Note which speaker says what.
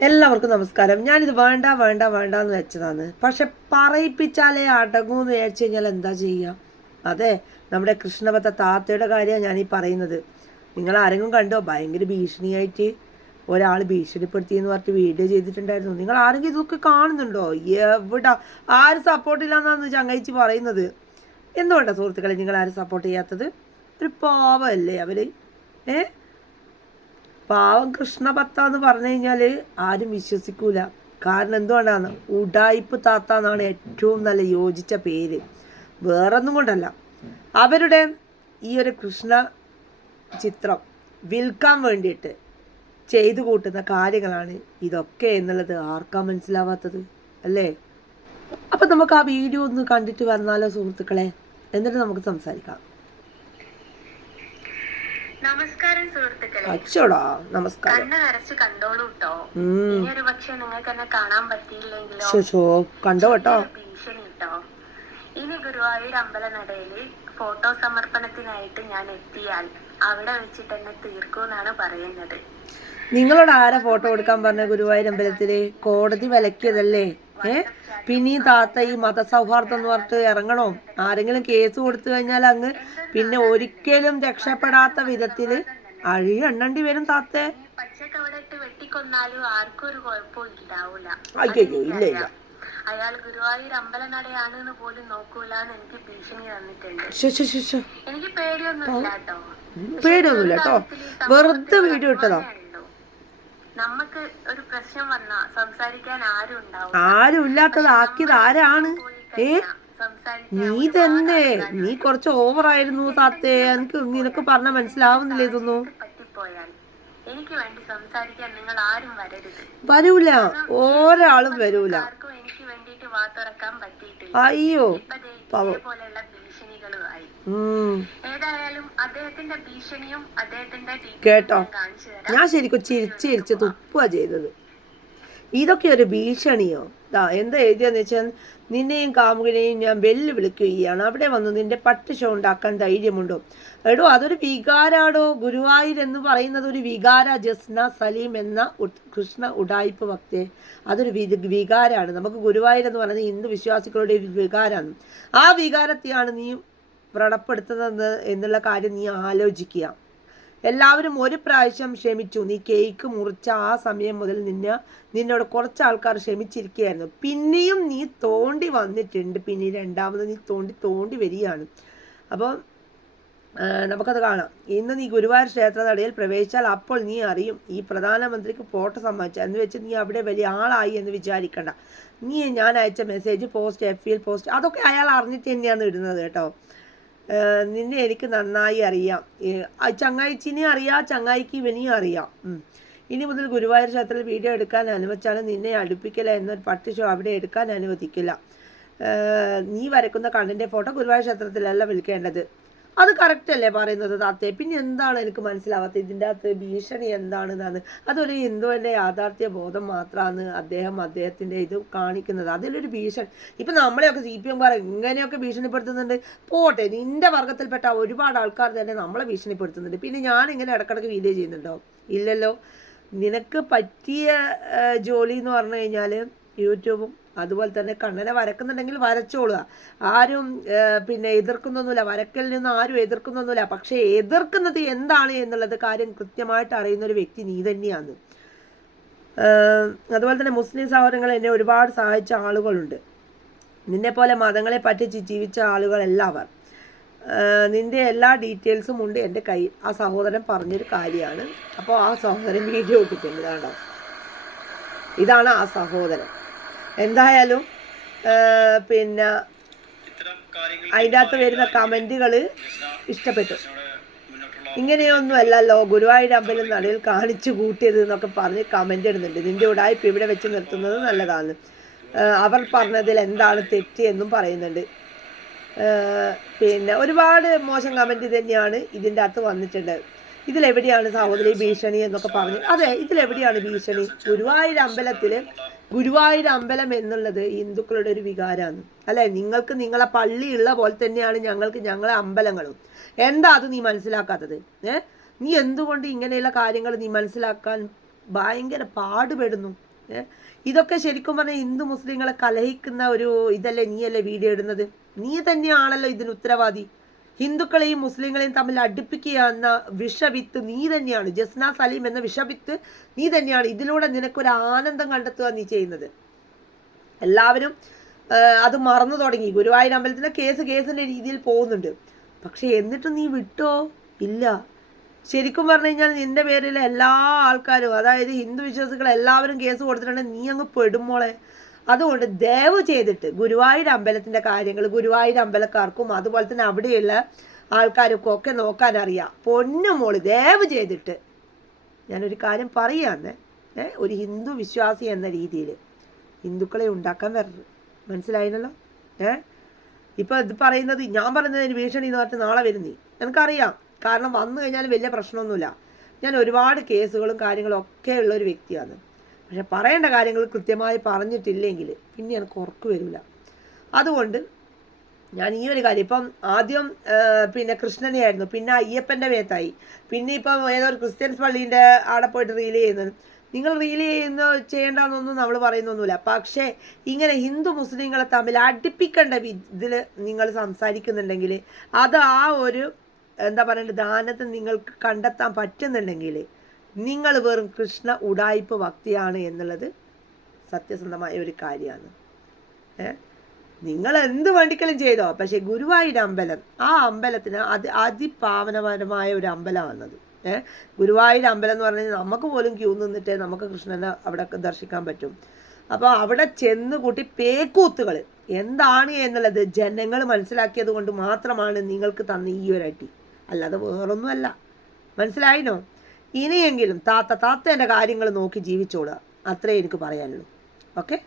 Speaker 1: എല്ലാവർക്കും നമസ്കാരം. ഞാനിത് വേണ്ട വേണ്ട വേണ്ട എന്ന് വെച്ചതാണ്. പക്ഷെ പറയിപ്പിച്ചാലേ അടങ്ങൂ എന്ന് വിചാരിച്ചു കഴിഞ്ഞാൽ എന്താ ചെയ്യുക അതെ നമ്മുടെ കൃഷ്ണഭത്ത താത്തയുടെ കാര്യമാണ് ഞാനീ പറയുന്നത്. നിങ്ങൾ ആരെങ്കിലും കണ്ടോ? ഭയങ്കര ഭീഷണിയായിട്ട് ഒരാൾ ഭീഷണിപ്പെടുത്തി എന്ന് പറഞ്ഞിട്ട് വീഡിയോ ചെയ്തിട്ടുണ്ടായിരുന്നു. നിങ്ങൾ ആരെങ്കിലും ഇതൊക്കെ കാണുന്നുണ്ടോ? എവിടെ? ആരും സപ്പോർട്ടില്ല എന്നാണ് ചങ്ങയിച്ച് പറയുന്നത്. എന്തുകൊണ്ടാണ് സുഹൃത്തുക്കളെ നിങ്ങൾ ആരും സപ്പോർട്ട് ചെയ്യാത്തത്? ഒരു പാവമല്ലേ അവർ ഏ? പാവം കൃഷ്ണഭത്ത എന്ന് പറഞ്ഞു കഴിഞ്ഞാൽ ആരും വിശ്വസിക്കൂല. കാരണം എന്തുകൊണ്ടാണ്? ഉഡായിപ്പ് താത്ത എന്നാണ് ഏറ്റവും നല്ല യോജിച്ച പേര്. വേറൊന്നും കൊണ്ടല്ല. അവരുടെ ഈ ഒരു കൃഷ്ണ ചിത്രം വിൽക്കാൻ വേണ്ടിയിട്ട് ചെയ്തു കൂട്ടുന്ന കാര്യങ്ങളാണ് ഇതൊക്കെ എന്നുള്ളത് ആർക്കാ മനസ്സിലാവാത്തത്? അല്ലേ? അപ്പം നമുക്ക് ആ വീഡിയോ ഒന്ന് കണ്ടിട്ട് വന്നാലോ സുഹൃത്തുക്കളെ? എന്നിട്ട് നമുക്ക് സംസാരിക്കാം.
Speaker 2: നമസ്കാരം സുഹൃത്തുക്കളെ.
Speaker 1: അച്ചോടാ നമസ്കാരം.
Speaker 2: കണ്ണ് നിറച്ച് കണ്ടോളൂ കേട്ടോ ഇനി ഒരു പക്ഷെ നിങ്ങൾക്ക് എന്നെ കാണാൻ പറ്റിയില്ലെങ്കിലോ?
Speaker 1: കണ്ടോ കേട്ടോ
Speaker 2: ഭീഷണി കേട്ടോ ഇനി ഗുരുവായൂർ അമ്പലനടയിൽ ഫോട്ടോ സമർപ്പണത്തിനായിട്ട് ഞാൻ എത്തിയാൽ അവിടെ വെച്ചിട്ട് എന്നെ തീർക്കൂന്നാണ് പറയുന്നത്.
Speaker 1: നിങ്ങളോട് ആരാ ഫോട്ടോ എടുക്കാൻ പറഞ്ഞ ഗുരുവായൂർ അമ്പലത്തിൽ? കോടതി വിലക്കിയതല്ലേ? ഏ? ഈ താത്ത ഈ മതസൗഹാർദ്ദം എന്ന് പറഞ്ഞിട്ട് ഇറങ്ങണോ? ആരെങ്കിലും കേസ് കൊടുത്തു കഴിഞ്ഞാൽ അങ്ങ് പിന്നെ ഒരിക്കലും രക്ഷപ്പെടാത്ത വിധത്തിൽ അഴി എണ്ണണ്ടി വരും താത്തേ. അയ്യോ ഇല്ല ഇല്ല.
Speaker 2: അയാൾ ഗുരുവായൂർ അമ്പലനടയാണ് എന്ന് പോലും നോക്കൂലെന്ന് എനിക്ക് ഭീഷണി തന്നിട്ടുണ്ട്. എനിക്ക് പേടിയൊന്നും ഇല്ല കേട്ടോ
Speaker 1: പേടിയൊന്നുമില്ല കേട്ടോ വെറുതെ വീഡിയോ ഇട്ടതാ.
Speaker 2: നമുക്ക് ഒരു പ്രശ്നം വന്നാ സംസാരിക്കാൻ ആരും ഉണ്ടാവും
Speaker 1: ആരും ഇല്ലാത്തതാക്കിയത് ആരാണ്? ഏ? നീ തന്നെ. നീ കുറച്ച് ഓവറായിരുന്നു താത്തേ എനിക്ക് നിനക്ക് പറഞ്ഞ മനസ്സിലാവുന്നില്ല ഇതൊന്നും?
Speaker 2: എനിക്ക് വേണ്ടി സംസാരിക്കാൻ നിങ്ങൾ ആരും വരരുത്.
Speaker 1: വരൂല. ഒരാളും വരൂല.
Speaker 2: എനിക്ക് വേണ്ടിയിട്ട് വാ തുറക്കാൻ പറ്റിയിട്ടില്ല.
Speaker 1: അയ്യോ.
Speaker 2: പോലെയുള്ള ഭീഷണികളുമായി.
Speaker 1: ഉം.
Speaker 2: ഏതായാലും അദ്ദേഹത്തിന്റെ ഭീഷണിയും അദ്ദേഹത്തിന്റെ
Speaker 1: കേട്ടോ?
Speaker 2: ഞാൻ
Speaker 1: ശരിക്കും ചിരിച്ചു ചിരിച്ച് തുപ്പുക ചെയ്തത്. ഇതൊക്കെ ഒരു ഭീഷണിയോ? ദാ എന്താ എഴുതിയെന്ന് വെച്ചാൽ നിന്നെയും കാമുകനെയും ഞാൻ വെല്ലു വിളിക്കുകയാണ് അവിടെ വന്ന് നിന്റെ പട്ട് ഷോ ഉണ്ടാക്കാൻ ധൈര്യമുണ്ടോ? എടോ അതൊരു വികാരാടോ? ഗുരുവായൂർ എന്ന് പറയുന്നത് ഒരു വികാര ജസ്ന സലീം എന്ന കൃഷ്ണ ഉടായ്പ ഭക്തെ. അതൊരു വികാരാണ്. നമുക്ക് ഗുരുവായൂർ എന്ന് പറയുന്നത് ഹിന്ദു വിശ്വാസികളുടെ ഒരു വികാരമാണ് ആ വികാരത്തെയാണ് നീ വ്രണപ്പെടുത്തുന്നത് എന്നുള്ള കാര്യം നീ ആലോചിക്കുക. എല്ലാവരും ഒരു പ്രാവശ്യം ക്ഷമിച്ചു. നീ കേക്ക് മുറിച്ച ആ സമയം മുതൽ നിന്നെ നിന്നോട് കുറച്ച് ആൾക്കാർ ക്ഷമിച്ചിരിക്കുകയായിരുന്നു. പിന്നെയും നീ തോണ്ടി വന്നിട്ടുണ്ട്. പിന്നെ രണ്ടാമത് നീ തോണ്ടി തോണ്ടി വരികയാണ്. അപ്പോൾ നമുക്കത് കാണാം. ഇന്ന് നീ ഗുരുവായൂർ ക്ഷേത്ര നടയിൽ പ്രവേശിച്ചാൽ അപ്പോൾ നീ അറിയും ഈ പ്രധാനമന്ത്രിക്ക് ഫോട്ടോ സമ്മാനിച്ച. എന്ന് വെച്ച് നീ അവിടെ വലിയ ആളായി എന്ന് വിചാരിക്കണ്ട. നീ ഞാൻ അയച്ച മെസ്സേജ് പോസ്റ്റ് എഫ് പോസ്റ്റ് അതൊക്കെ അയാൾ അറിഞ്ഞിട്ട് തന്നെയാണ് ഇടുന്നത് കേട്ടോ. നിന്നെ എനിക്ക് നന്നായി അറിയാം. ചങ്ങായിച്ചിനെ അറിയാം ചങ്ങായിക്ക് ഇവനെയും അറിയാം. ഇനി മുതൽ ഗുരുവായൂർ ക്ഷേത്രത്തിൽ വീഡിയോ എടുക്കാൻ അനുവദിച്ചാലും നിന്നെ അടുപ്പിക്കില്ല എന്നൊരു പട്ട് ഷോ അവിടെ എടുക്കാൻ അനുവദിക്കില്ല. നീ വരക്കുന്ന കണ്ണിന്റെ ഫോട്ടോ ഗുരുവായൂർ ക്ഷേത്രത്തിലല്ല വിൽക്കേണ്ടത്. അത് കറക്റ്റ് അല്ലേ പറയുന്നത് താത്തേ? പിന്നെ എന്താണ് എനിക്ക് മനസ്സിലാവാത്തത്? ഇതിന്റെ അകത്ത് ഭീഷണി എന്താണെന്നാണ്? അതൊരു ഹിന്ദുവിന്റെ യാഥാർത്ഥ്യ ബോധം മാത്രമാണ് അദ്ദേഹം അദ്ദേഹത്തിന്റെ ഇത് കാണിക്കുന്നത്. അതിലൊരു ഭീഷണി. ഇപ്പം നമ്മളെയൊക്കെ സി പി എംകാർ എങ്ങനെയൊക്കെ ഭീഷണിപ്പെടുത്തുന്നുണ്ട്. പോട്ടെ നിന്റെ വർഗത്തിൽപ്പെട്ട ഒരുപാട് ആൾക്കാർ തന്നെ നമ്മളെ ഭീഷണിപ്പെടുത്തുന്നുണ്ട്. പിന്നെ ഞാൻ ഇങ്ങനെ ഇടക്കിടക്ക് വീഡിയോ ചെയ്യുന്നുണ്ടോ? ഇല്ലല്ലോ. നിനക്ക് പറ്റിയ ജോലി എന്ന് പറഞ്ഞു കഴിഞ്ഞാൽ യൂട്യൂബും അതുപോലെ തന്നെ കണ്ണനെ വരക്കുന്നുണ്ടെങ്കിൽ വരച്ചോളുക. ആരും പിന്നെ എതിർക്കുന്നൊന്നുമില്ല. വരക്കൽ നിന്ന് ആരും എതിർക്കുന്നൊന്നുമില്ല. പക്ഷേ എതിർക്കുന്നത് എന്താണ് എന്നുള്ളത് കാര്യം കൃത്യമായിട്ട് അറിയുന്ന ഒരു വ്യക്തി നീ തന്നെയാണ്. അതുപോലെ തന്നെ മുസ്ലിം സഹോദരങ്ങൾ എന്നെ ഒരുപാട് സഹായിച്ച ആളുകളുണ്ട്. നിന്നെ പോലെ മതങ്ങളെ പറ്റിച്ച് ജീവിച്ച ആളുകളല്ല അവർ. നിന്റെ എല്ലാ ഡീറ്റെയിൽസും ഉണ്ട് എന്റെ കയ്യിൽ ആ സഹോദരൻ പറഞ്ഞൊരു കാര്യമാണ്. അപ്പോൾ ആ സഹോദരൻ വീഡിയോ ഇട്ടിട്ടുണ്ട് ഇതാണ് ആ സഹോദരൻ. എന്തായാലും പിന്നെ അതിന്റെ അകത്ത് വരുന്ന കമന്റുകൾ ഇഷ്ടപ്പെട്ടു. ഇങ്ങനെയൊന്നും അല്ലല്ലോ ഗുരുവായൂർ അമ്പലം നടയിൽ കാണിച്ചു കൂട്ടിയത് എന്നൊക്കെ പറഞ്ഞ് കമന്റ് ഇടുന്നുണ്ട്. നിന്റെ ഉടായ്പ ഇവിടെ വെച്ച് നിർത്തുന്നത് നല്ലതാണ്. അവർ പറഞ്ഞതിൽ എന്താണ് തെറ്റ് എന്നും പറയുന്നുണ്ട്. പിന്നെ ഒരുപാട് മോശം കമന്റ് തന്നെയാണ് ഇതിന്റെ അകത്ത് വന്നിട്ടുണ്ട്. ഇതിലെവിടെയാണ് സഹോദരി ഭീഷണി എന്നൊക്കെ പറഞ്ഞു. അതെ ഇതിലെവിടെയാണ് ഭീഷണി? ഗുരുവായൂർ അമ്പലത്തിൽ ഗുരുവായൂർ അമ്പലം എന്നുള്ളത് ഹിന്ദുക്കളുടെ ഒരു വികാരമാണ് അല്ലെ? നിങ്ങൾക്ക് നിങ്ങളെ പള്ളി ഉള്ള പോലെ തന്നെയാണ് ഞങ്ങൾക്ക് ഞങ്ങളെ അമ്പലങ്ങളും. എന്താ അത് നീ മനസ്സിലാക്കാത്തത്? ഏ? നീ എന്തുകൊണ്ട് ഇങ്ങനെയുള്ള കാര്യങ്ങൾ നീ മനസ്സിലാക്കാൻ ഭയങ്കര പാടുപെടുന്നു? ഇതൊക്കെ ശരിക്കും പറഞ്ഞാൽ ഹിന്ദു മുസ്ലിങ്ങളെ കലഹിക്കുന്ന ഒരു ഇതല്ലേ നീയല്ലേ വീഡിയോ ഇടുന്നത്? നീ തന്നെയാണല്ലോ ഇതിന് ഉത്തരവാദി. ഹിന്ദുക്കളെയും മുസ്ലിങ്ങളെയും തമ്മിൽ അടുപ്പിക്കുക എന്ന വിഷവിത്ത് നീ തന്നെയാണ്. ജസ്ന സലീം എന്ന വിഷവിത്ത് നീ തന്നെയാണ്. ഇതിലൂടെ നിനക്കൊരു ആനന്ദം കണ്ടെത്തുക നീ ചെയ്യുന്നത്. എല്ലാവരും അത് മറന്നു തുടങ്ങി. ഗുരുവായൂർ അമ്പലത്തിലെ കേസ് കേസിന്റെ രീതിയിൽ പോകുന്നുണ്ട്. പക്ഷെ എന്നിട്ട് നീ വിട്ടോ? ഇല്ല. ശരിക്കും പറഞ്ഞു കഴിഞ്ഞാൽ നിന്റെ പേരിൽ എല്ലാ ആൾക്കാരും അതായത് ഹിന്ദു വിശ്വാസികൾ എല്ലാവരും കേസ് കൊടുത്തിട്ടുണ്ടെങ്കിൽ നീ അങ്ങ് പെടുമോളെ അതുകൊണ്ട് ദയവ് ചെയ്തിട്ട് ഗുരുവായൂർ അമ്പലത്തിന്റെ കാര്യങ്ങൾ ഗുരുവായൂർ അമ്പലക്കാർക്കും അതുപോലെ തന്നെ അവിടെയുള്ള ആൾക്കാർക്കും ഒക്കെ നോക്കാൻ അറിയാം പൊന്നുമോൾ ദയവ് ചെയ്തിട്ട്. ഞാനൊരു കാര്യം പറയാന്ന്. ഒരു ഹിന്ദു വിശ്വാസി എന്ന രീതിയിൽ ഹിന്ദുക്കളെ ഉണ്ടാക്കാൻ വരരുത് മനസ്സിലായില്ലല്ലോ? ഏ? ഇപ്പോൾ ഇത് പറയുന്നത് ഞാൻ പറയുന്നതിന് ഭീഷണി എന്ന് പറഞ്ഞിട്ട് നാളെ വരുന്നി. എനിക്കറിയാം. കാരണം വന്നു കഴിഞ്ഞാൽ വലിയ പ്രശ്നമൊന്നുമില്ല. ഞാൻ ഒരുപാട് കേസുകളും കാര്യങ്ങളും ഒക്കെ ഉള്ള ഒരു വ്യക്തിയാണ്. പക്ഷെ പറയേണ്ട കാര്യങ്ങൾ കൃത്യമായി പറഞ്ഞിട്ടില്ലെങ്കിൽ പിന്നെ എനിക്ക് ഉറക്കു വരില്ല. അതുകൊണ്ട് ഞാൻ ഈ ഒരു കാര്യം ഇപ്പം ആദ്യം പിന്നെ കൃഷ്ണനെ ആയിരുന്നു പിന്നെ അയ്യപ്പന്റെ മേത്തായി പിന്നെ ഇപ്പം ഏതോ ഒരു ക്രിസ്ത്യൻസ് പള്ളീന്റെ അവിടെ പോയിട്ട് റീൽ ചെയ്യുന്നത് നിങ്ങൾ റീൽ ചെയ്യുന്ന ചെയ്യേണ്ടെന്നൊന്നും നമ്മൾ പറയുന്നൊന്നുമില്ല. പക്ഷേ ഇങ്ങനെ ഹിന്ദു മുസ്ലിങ്ങളെ തമ്മിൽ അടുപ്പിക്കേണ്ട ഇതിൽ നിങ്ങൾ സംസാരിക്കുന്നുണ്ടെങ്കിൽ അത് ആ ഒരു എന്താ പറയുക ദാനത്തെ നിങ്ങൾക്ക് കണ്ടെത്താൻ പറ്റുന്നുണ്ടെങ്കിൽ നിങ്ങൾ വെറും കൃഷ്ണ ഉടായ്പ ഭക്തിയാണ് എന്നുള്ളത് സത്യസന്ധമായ ഒരു കാര്യമാണ്. ഏ? നിങ്ങൾ എന്ത് വേണ്ടിക്കലും ചെയ്തോ? പക്ഷെ ഗുരുവായൂർ അമ്പലം ആ അമ്പലത്തിന് അത് അതിപാവനപരമായ ഒരു അമ്പലമാണത്. ഏഹ് ഗുരുവായൂർ അമ്പലം എന്ന് പറഞ്ഞാൽ നമുക്ക് പോലും ക്യൂ നിന്നിട്ട് നമുക്ക് കൃഷ്ണനെ അവിടെ ദർശിക്കാൻ പറ്റും. അപ്പോൾ അവിടെ ചെന്ന് കൂട്ടി പേക്കൂത്തുകൾ. എന്താണ് എന്നുള്ളത് ജനങ്ങൾ മനസ്സിലാക്കിയത് കൊണ്ട് മാത്രമാണ് നിങ്ങൾക്ക് തന്ന ഈ ഒരു അല്ലാതെ വേറൊന്നുമല്ല. മനസ്സിലായിനോ? ഇനിയെങ്കിലും താത്ത താത്തേന്റെ കാര്യങ്ങൾ നോക്കി ജീവിച്ചോളുക. അത്രേ എനിക്ക് പറയാനുള്ളൂ. ഓക്കെ?